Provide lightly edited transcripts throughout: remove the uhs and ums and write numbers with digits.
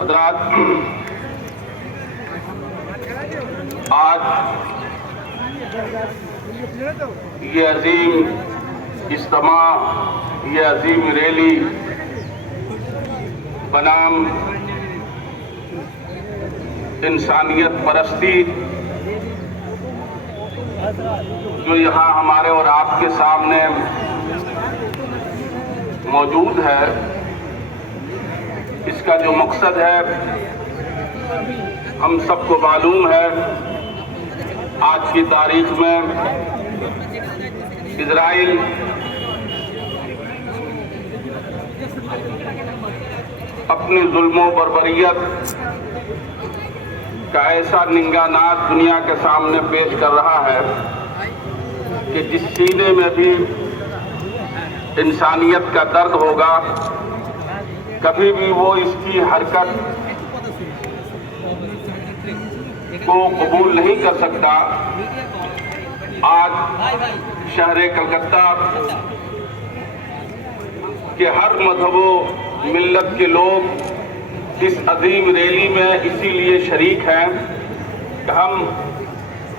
حضرات، آج یہ عظیم اجتماع، یہ عظیم ریلی بنام انسانیت پرستی جو یہاں ہمارے اور آپ کے سامنے موجود ہے، اس کا جو مقصد ہے ہم سب کو معلوم ہے۔ آج کی تاریخ میں اسرائیل اپنی ظلم و بربریت کا ایسا ننگانات دنیا کے سامنے پیش کر رہا ہے کہ جس سینے میں بھی انسانیت کا درد ہوگا، کبھی بھی وہ اس کی حرکت کو قبول نہیں کر سکتا۔ آج شہر کلکتہ کے ہر مذہب و ملت کے لوگ اس عظیم ریلی میں اسی لیے شریک ہیں کہ ہم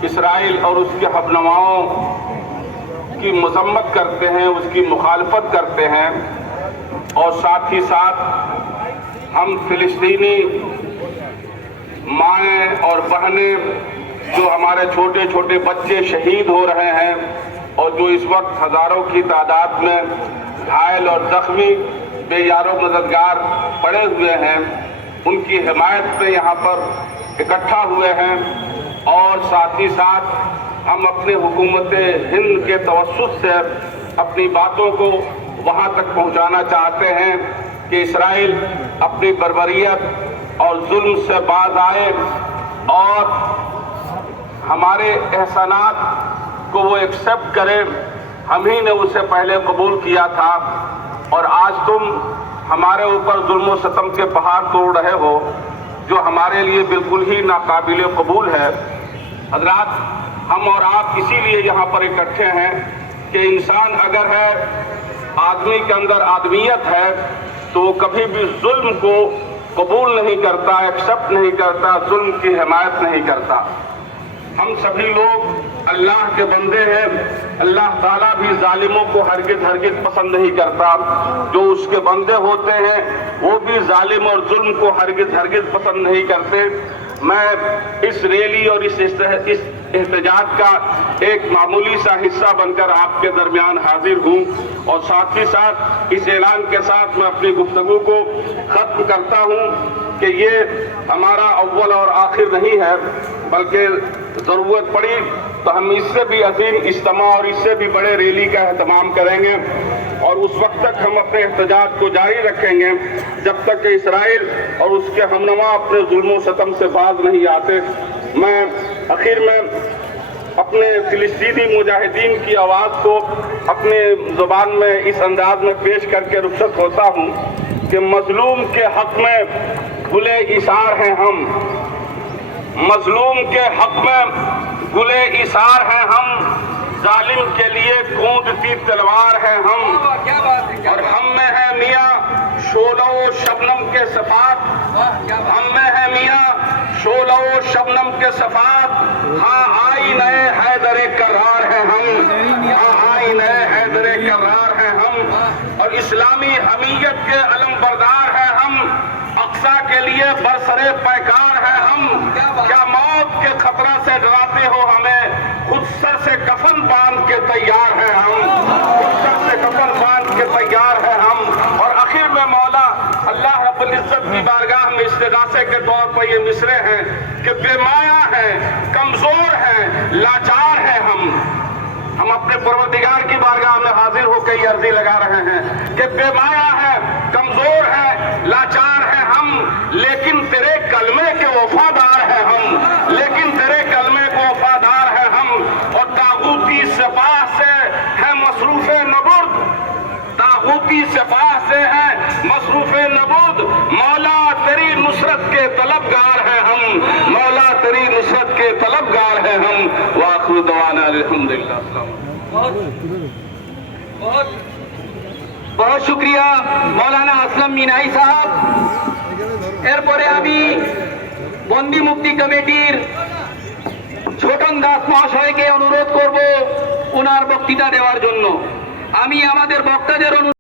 اسرائیل اور اس کے ہمنواؤں کی مذمت کرتے ہیں، اس کی مخالفت کرتے ہیں، اور ساتھ ہی ساتھ ہم فلسطینی مائیں اور بہنیں جو ہمارے چھوٹے چھوٹے بچے شہید ہو رہے ہیں اور جو اس وقت ہزاروں کی تعداد میں گھائل اور زخمی بے یار و مددگار پڑے ہوئے ہیں، ان کی حمایت میں یہاں پر اکٹھا ہوئے ہیں۔ اور ساتھ ہی ساتھ ہم اپنے حکومت ہند کے توسط سے اپنی باتوں کو وہاں تک پہنچانا چاہتے ہیں کہ اسرائیل اپنی بربریت اور ظلم سے باز آئے اور ہمارے احسانات کو وہ ایکسپٹ کرے۔ ہم ہی نے اسے پہلے قبول کیا تھا، اور آج تم ہمارے اوپر ظلم و ستم کے پہاڑ توڑ رہے ہو جو ہمارے لیے بالکل ہی ناقابل قبول ہے۔ حضرات، ہم اور آپ اسی لیے یہاں پر اکٹھے ہیں کہ انسان اگر ہے، آدمی کے اندر آدمیت ہے، تو وہ کبھی بھی ظلم کو قبول نہیں کرتا، ایکسپٹ نہیں کرتا، ظلم کی حمایت نہیں کرتا۔ ہم سبھی لوگ اللہ کے بندے ہیں، اللہ تعالیٰ بھی ظالموں کو ہرگز ہرگز پسند نہیں کرتا۔ جو اس کے بندے ہوتے ہیں وہ بھی ظالم اور ظلم کو ہرگز ہرگز پسند نہیں کرتے۔ میں اس ریلی اور اس احتجاج کا ایک معمولی سا حصہ بن کر آپ کے درمیان حاضر ہوں، اور ساتھ ہی ساتھ اس اعلان کے ساتھ میں اپنی گفتگو کو ختم کرتا ہوں کہ یہ ہمارا اول اور آخر نہیں ہے، بلکہ ضرورت پڑی تو ہم اس سے بھی عظیم اجتماع اور اس سے بھی بڑے ریلی کا اہتمام کریں گے، اور اس وقت تک ہم اپنے احتجاج کو جاری رکھیں گے جب تک کہ اسرائیل اور اس کے ہمنوا اپنے ظلم و ستم سے باز نہیں آتے۔ میں آخر میں اپنے فلسطینی مجاہدین کی آواز کو اپنے زبان میں اس انداز میں پیش کر کے رخصت ہوتا ہوں کہ مظلوم کے حق میں گلے ایثار ہیں ہم، مظلوم کے حق میں گلے ایثار ہیں ہم، ظالم کے لیے گوندتی تلوار ہیں ہم، اور ہم میں ہے میاں شعلہ و شبنم کے صفات، ہم میں ہے میاں شعلہ و شبنم کے صفات۔ ہاں آئینہ حیدر کرار ہیں ہم، ہاں آئینہ حیدر کرار ہیں ہم، اور اسلامی حمیت کے علم بردار ہیں ہم، اقصی کے لیے برسرے پیکار ہیں ہم۔ کیا موت کے خطرہ سے ڈراتے ہو ہمیں؟ خود سر سے کفن باندھ کے تیار ہیں ہم، خود سر سے کفن باندھ کے تیار ہیں ہم۔ اور آخر میں مولا اللہ رب العزت کی بارگاہ میں استغاثے کے طور پر یہ مصرے ہیں کہ بے مایہ ہیں، کمزور ہیں، لاچار ہیں ہم اپنے پروردگار کی بارگاہ میں حاضر ہو کے یہ عرضی لگا رہے ہیں کہ بے مایہ ہے، کمزور ہے، لاچار ہیں ہم، لیکن تیرے کلمے کے وفادار ہیں ہم، لیکن تیرے کلمے کو وفادار ہیں ہم، اور طاغوتی سپاہ سے ہے مصروف نبرد، طاغوتی سپاہ سے ہے مصروف نبرد، مولا تیری نصرت کے طلبگار ہیں ہم، مولا تیری نصرت کے طلبگار ہیں ہم۔ وآخر دعوانا الحمدللہ۔ بہت شکریہ مولانا اسلم مینائی صاحب۔ এরপরে আমি বন্দি মুক্তি কমিটির ছোটন দাস মহাশয়কে অনুরোধ করব ওনার বক্তৃতা দেওয়ার জন্য। আমি আমাদের বক্তাদের